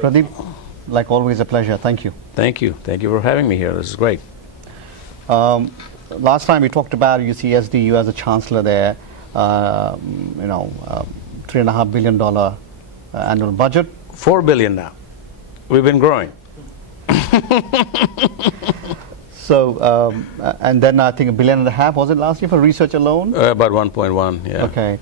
Pradeep, like always, a pleasure. Thank you. Thank you. Thank you for having me here. This is great. Last time we talked about UCSD, you as a chancellor there, $3.5 billion annual budget. $4 billion now. We've been growing. So, and then I think $1.5 billion, was it last year for research alone? About 1.1, yeah. Okay.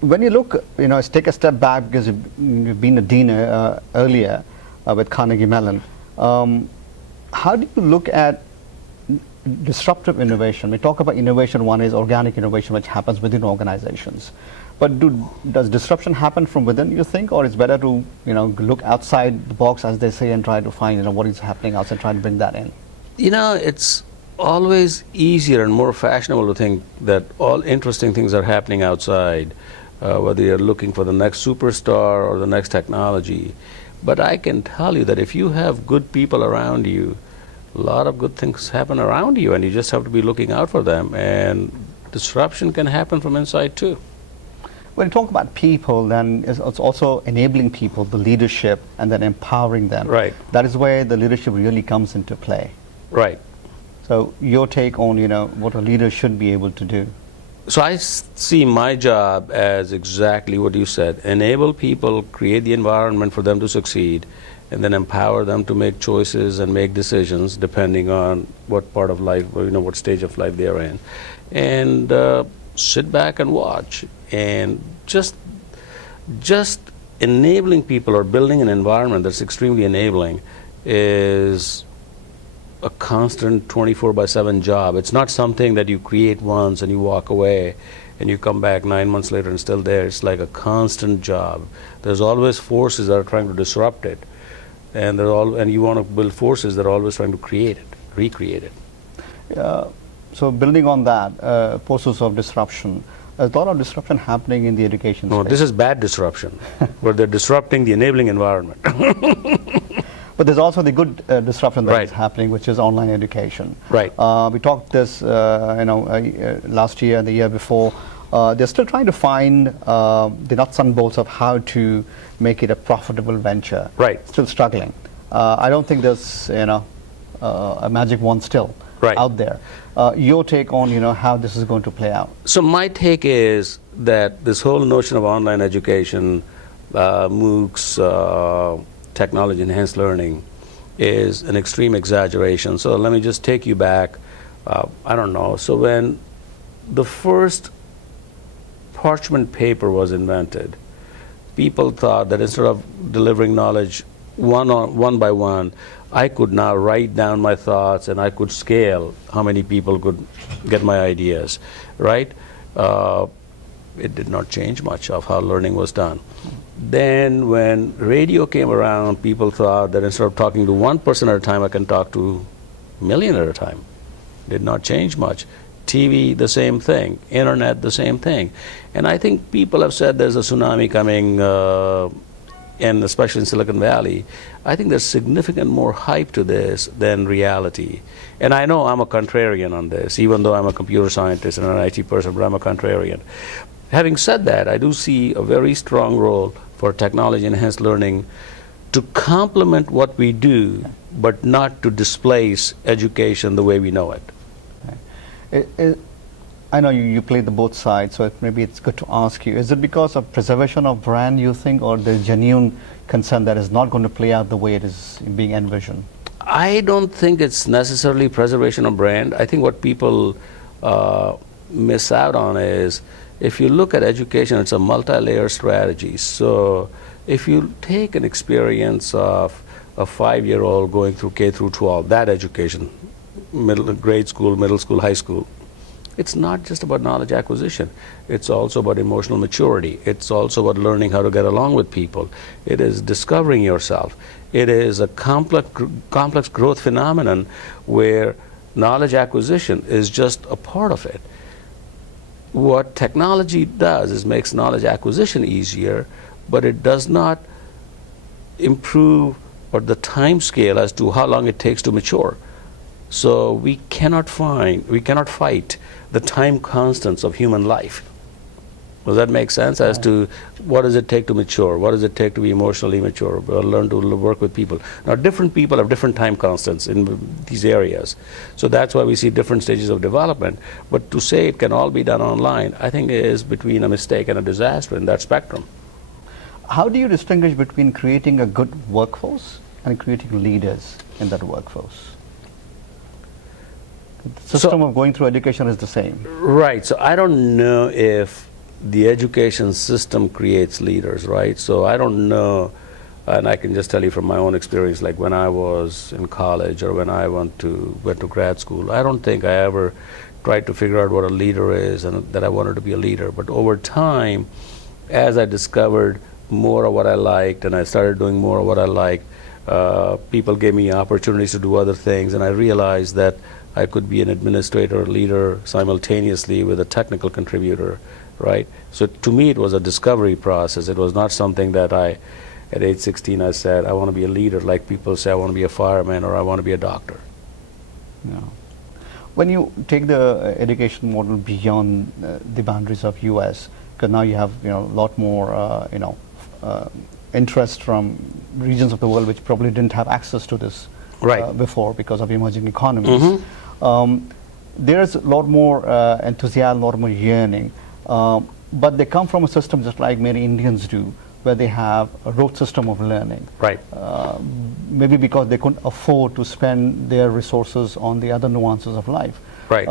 When you look, let's take a step back because you've been a dean earlier with Carnegie Mellon. How do you look at disruptive innovation? We talk about innovation. One is organic innovation, which happens within organizations. But does disruption happen from within, you think, or it's better to look outside the box, as they say, and try to find what is happening outside, try to bring that in? It's always easier and more fashionable to think that all interesting things are happening outside, whether you're looking for the next superstar or the next technology. But I can tell you that if you have good people around you, a lot of good things happen around you, and you just have to be looking out for them. And disruption can happen from inside too. When you talk about people, then it's also enabling people, the leadership, and then empowering them. Right. That is where the leadership really comes into play. Right. So your take on what a leader should be able to do? So I see my job as exactly what you said: enable people, create the environment for them to succeed, and then empower them to make choices and make decisions depending on what part of life, or what stage of life they are in, and sit back and watch. And just enabling people or building an environment that's extremely enabling is a constant 24/7 job. It's not something that you create once and you walk away and you come back 9 months later and still there. It's like a constant job. There's always forces that are trying to disrupt it, and you want to build forces that are always trying to create it, recreate it. So building on that, forces of disruption, there's a lot of disruption happening in the education space. No, this is bad disruption, where they're disrupting the enabling environment. But there's also the good disruption that Right. is happening, which is online education. Right. We talked this, last year and the year before. They're still trying to find the nuts and bolts of how to make it a profitable venture. Right. Still struggling. I don't think there's a magic wand still Right. out there. Your take on how this is going to play out? So my take is that this whole notion of online education, MOOCs, technology-enhanced learning, is an extreme exaggeration. So let me just take you back, I don't know. So when the first parchment paper was invented, people thought that instead of delivering knowledge one by one, I could now write down my thoughts and I could scale how many people could get my ideas, right? It did not change much of how learning was done. Then when radio came around, people thought that instead of talking to one person at a time, I can talk to a million at a time. Did not change much. TV, the same thing. Internet, the same thing. And I think people have said there's a tsunami coming, and especially in Silicon Valley. I think there's significant more hype to this than reality. And I know I'm a contrarian on this, even though I'm a computer scientist and an IT person, but I'm a contrarian. Having said that, I do see a very strong role for technology-enhanced learning to complement what we do, but not to displace education the way we know it. I know you played the both sides, so maybe it's good to ask you, is it because of preservation of brand, you think, or the genuine concern that is not going to play out the way it is being envisioned? I don't think it's necessarily preservation of brand. I think what people miss out on is, if you look at education, it's a multi-layer strategy. So if you take an experience of a 5-year-old going through K through 12, that education, grade school, middle school, high school, it's not just about knowledge acquisition. It's also about emotional maturity. It's also about learning how to get along with people. It is discovering yourself. It is a complex growth phenomenon where knowledge acquisition is just a part of it. What technology does is makes knowledge acquisition easier, but it does not improve or the time scale as to how long it takes to mature. So we cannot fight the time constants of human life. Does that make sense? As to what does it take to mature? What does it take to be emotionally mature? Or learn to work with people. Now, different people have different time constants in these areas. So that's why we see different stages of development. But to say it can all be done online, I think is between a mistake and a disaster in that spectrum. How do you distinguish between creating a good workforce and creating leaders in that workforce? The system of going through education is the same. Right. So I don't know if the education system creates leaders, right? So I don't know, and I can just tell you from my own experience, like when I was in college or when I went to grad school, I don't think I ever tried to figure out what a leader is and that I wanted to be a leader. But over time, as I discovered more of what I liked and I started doing more of what I liked, people gave me opportunities to do other things, and I realized that I could be an administrator or leader simultaneously with a technical contributor, right? So to me, it was a discovery process. It was not something that at age 16, I said, I want to be a leader, like people say, I want to be a fireman or I want to be a doctor. Yeah. When you take the education model beyond the boundaries of US, because now you have a lot more interest from regions of the world which probably didn't have access to this before because of emerging economies. There's a lot more enthusiasm, a lot more yearning, but they come from a system just like many Indians do, where they have a rote system of learning. Right. Maybe because they couldn't afford to spend their resources on the other nuances of life. Right.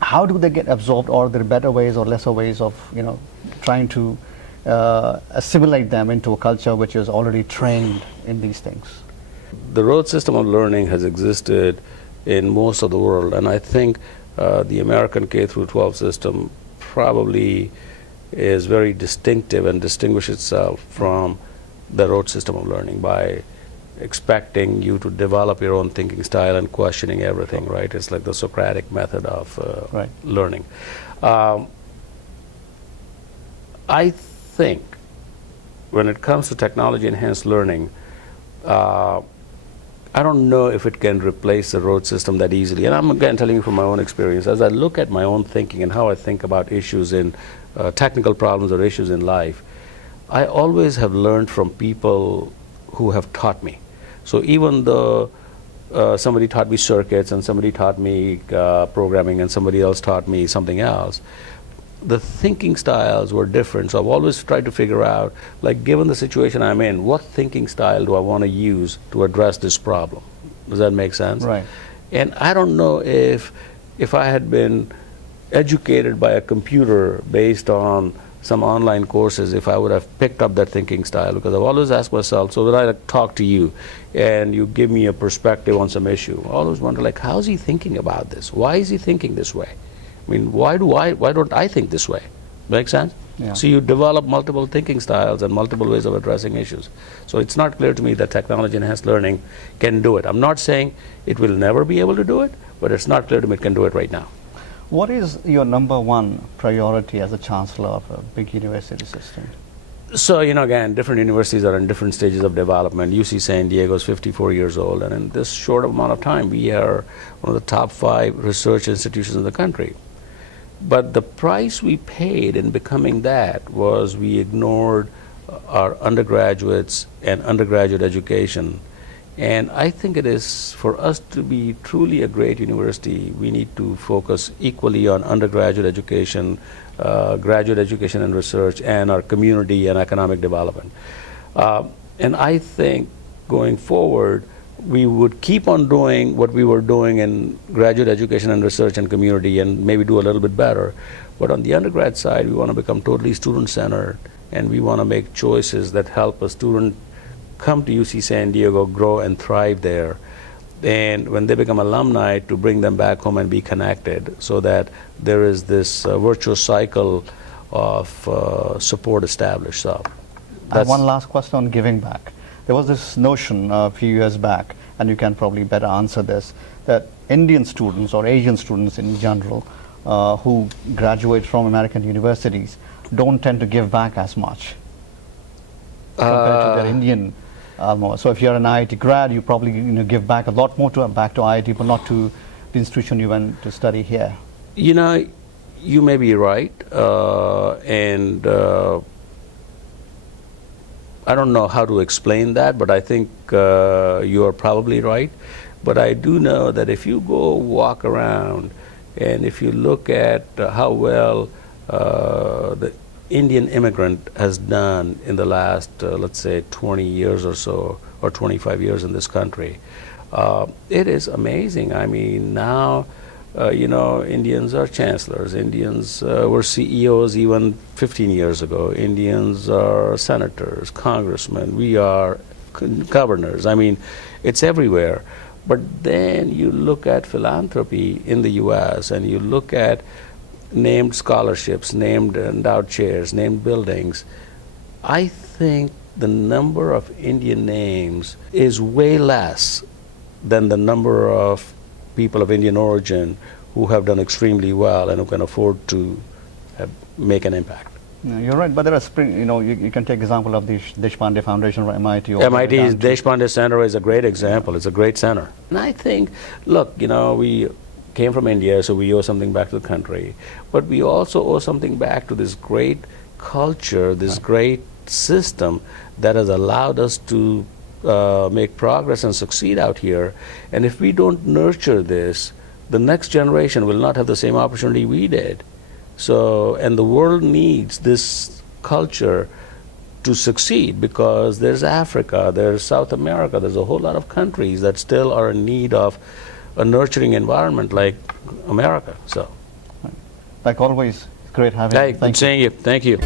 How do they get absorbed, or are there better ways or lesser ways of trying to assimilate them into a culture which is already trained in these things? The road system of learning has existed in most of the world, and I think the American K through 12 system probably is very distinctive and distinguishes itself from the road system of learning by expecting you to develop your own thinking style and questioning everything, right? It's like the Socratic method of learning. I think when it comes to technology-enhanced learning, I don't know if it can replace the road system that easily. And I'm again telling you from my own experience. As I look at my own thinking and how I think about issues in technical problems or issues in life, I always have learned from people who have taught me. So even though somebody taught me circuits and somebody taught me programming and somebody else taught me something else, the thinking styles were different. So I've always tried to figure out, like, given the situation I'm in, what thinking style do I want to use to address this problem? Does that make sense? Right. And I don't know if I had been educated by a computer based on some online courses, if I would have picked up that thinking style, because I've always asked myself, so when I talk to you and you give me a perspective on some issue, I always wonder, like, how's he thinking about this? Why is he thinking this way? I mean, why don't I think this way? Make sense? Yeah. So you develop multiple thinking styles and multiple ways of addressing issues. So it's not clear to me that technology-enhanced learning can do it. I'm not saying it will never be able to do it, but it's not clear to me it can do it right now. What is your number one priority as a chancellor of a big university system? So, again, different universities are in different stages of development. UC San Diego is 54 years old, and in this short amount of time, we are one of the top 5 research institutions in the country. But the price we paid in becoming that was we ignored our undergraduates and undergraduate education. And I think it is, for us to be truly a great university, we need to focus equally on undergraduate education, graduate education and research, and our community and economic development. And I think going forward, we would keep on doing what we were doing in graduate education and research and community, and maybe do a little bit better. But on the undergrad side, we want to become totally student-centered, and we want to make choices that help a student come to UC San Diego, grow and thrive there. And when they become alumni, to bring them back home and be connected, so that there is this virtuous cycle of support established. So I have one last question on giving back. There was this notion a few years back, and you can probably better answer this, that Indian students or Asian students in general who graduate from American universities don't tend to give back as much compared to their Indian alma. So if you're an IIT grad, you probably give back a lot more back to IIT, but not to the institution you went to study here. you may be right, and I don't know how to explain that, but I think you are probably right. But I do know that if you go walk around and if you look at how well the Indian immigrant has done in the last, let's say, 20 years or so, or 25 years in this country, it is amazing. I mean, now, Indians are chancellors. Indians were CEOs even 15 years ago. Indians are senators, congressmen. We are governors. I mean, it's everywhere. But then you look at philanthropy in the U.S. and you look at named scholarships, named endowed chairs, named buildings. I think the number of Indian names is way less than the number of people of Indian origin who have done extremely well and who can afford to make an impact. Yeah, you're right, but there are you can take example of the Deshpande Foundation or MIT. Or MIT's Deshpande Center is a great example. It's a great center. And I think, look, we came from India, so we owe something back to the country. But we also owe something back to this great culture, this great system that has allowed us to make progress and succeed out here. And if we don't nurture this, the next generation will not have the same opportunity we did. So, and the world needs this culture to succeed, because there's Africa, there's South America, there's a whole lot of countries that still are in need of a nurturing environment like America. So, like always, great having you. Hey, good seeing you. Thank you.